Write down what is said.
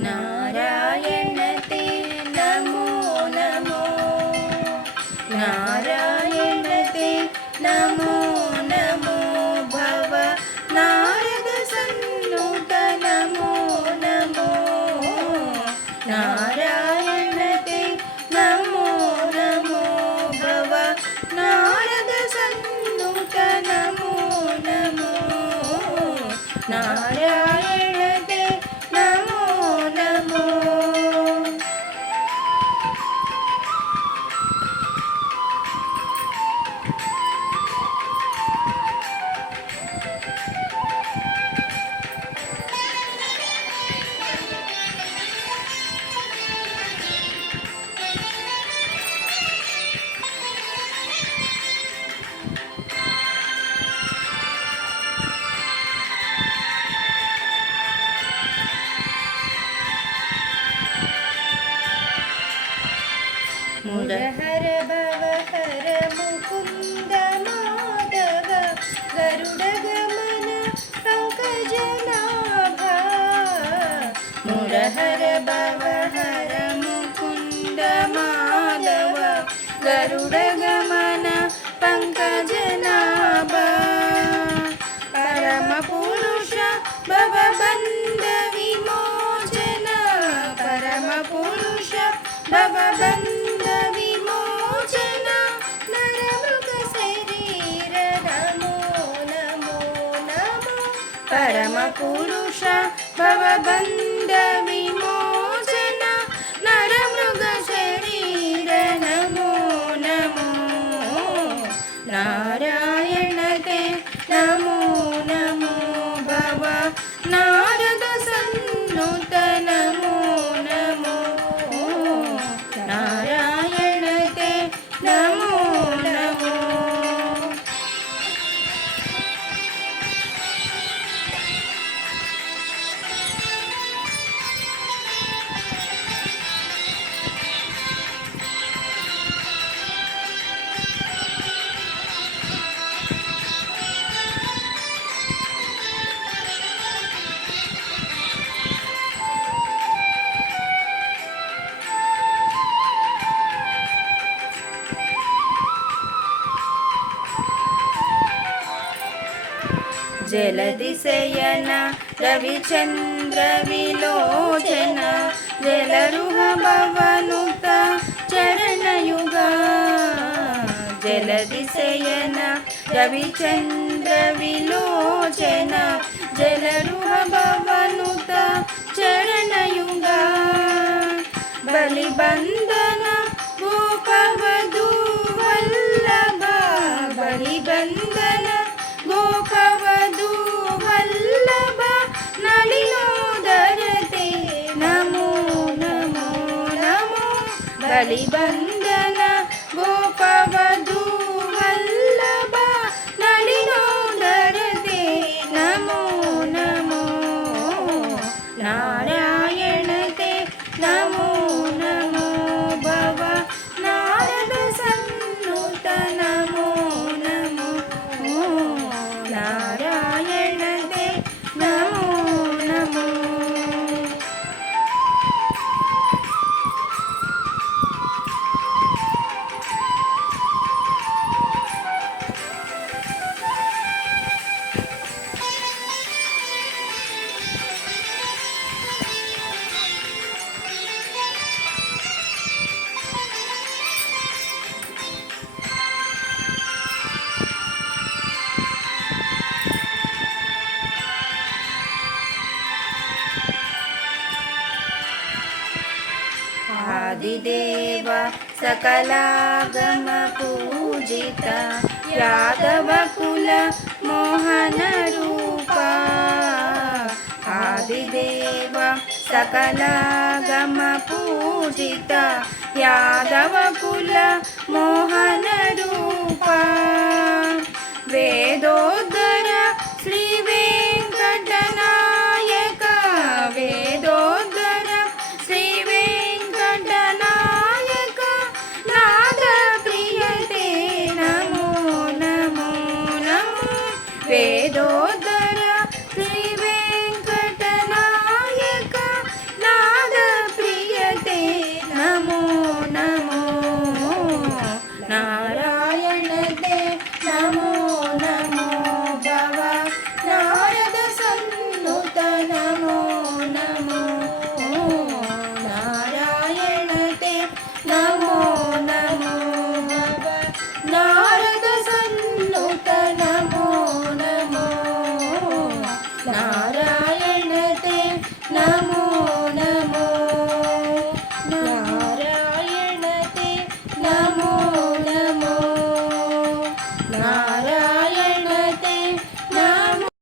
नारायण ते नमो नमो नारायण ते नमो नमो भव नारद सन्नुत नमो नमो नारायण ते नमो नमो भव नारद सन्नुत नमो नमो नारायण ते नमो नमो मुरहर भवहर मुकुंद माधव गरुडगमन पंकजनाभा मुरहर भवहर मुकुंद माधव गरुडगमन पंकजनाभा परम पुरुष भवबन्ध विमोचन परम पुरुष भवबन्ध विमोचन नरमृग शरीर नमो नमो नमो परम पुरुष भवबन्ध विमोचन नरमृग शरीर नमो नमो नारायण ते नमो नमो भव नारद सन्नुत नमो नमो नारायण ते नमो नमो जलदिशयन रविचन्द्र विलोचन जलरुह भवनुत चरणयुगा जलदिशयन रविचन्द्र विलोचन जलरुह भवनुत चरणयुगा बलिबन्धन गोपवधू वल्लभ बलिबन्धन गोपवधू वल्लभ नलिनोदरते नमो नमो नमो बलिबन्धन गोपवधू वल्लभ नलिनोदरते नमो नमो नारायण ते नमो नमो भव नारद सन्नुत नमो नमो नारायण ते नमो नमो आदिदेव सकलागम पूजित यादव कुल मोहन रूपा आदिदेव सकलागम पूजित यादव कुल मोहन रूपा वेदोदर श्री वेंकटनायक वेदोदर श्री वेंकटनायक नाद प्रियते नमो नमो नमो वेदोदर श्री वेंकटनायक नाद ला